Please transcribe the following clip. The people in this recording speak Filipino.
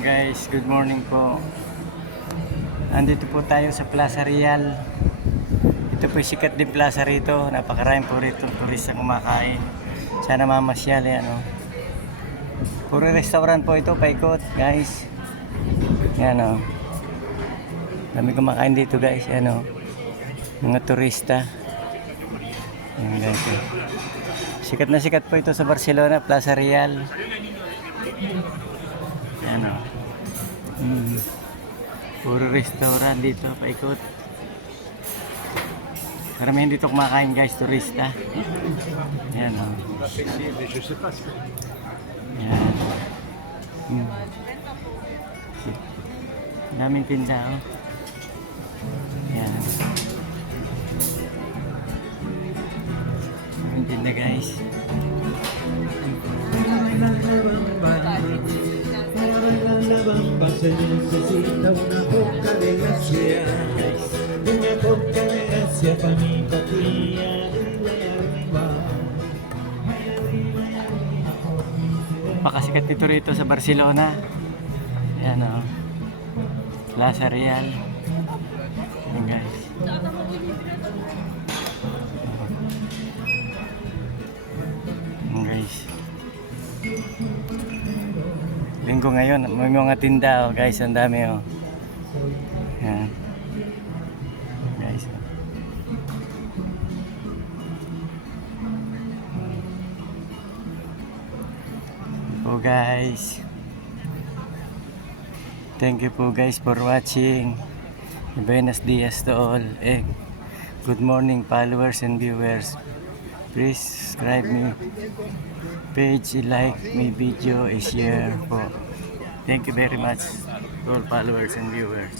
Guys, good morning po. Andito po tayo sa Plaza Real. Ito po sikat din plaza rito. Napakaraming po rito turista kumakain. Sana mamasyal yan, oh. Puro restaurant po ito, paikot guys. Yan, oh. Dami kumakain dito guys, yan, oh. Mga turista. Yan guys, oh. Sikat na sikat po ito sa Barcelona, Plaza Real. Yan, oh. Puro restaurant dito, paikot. Karamihan dito kumakain guys, turista. Yan, oh. Yan. Daming tinda, oh. Yan. Daming tinda guys. Se necesita una poca de gracia, una poca de gracia para mi patria. Pakasikat nito rito sa Barcelona. Ayan, oh. Plaza Real. Ayan guys. Ayan guys. Linggo ngayon, may mga tinda, oh, guys, ang dami, oh. Yan. Guys, oh. Po guys. Thank you po guys for watching. Buenos dias to all. Good morning followers and viewers. Please subscribe me page, like my video, share po. Thank you very much to all followers and viewers.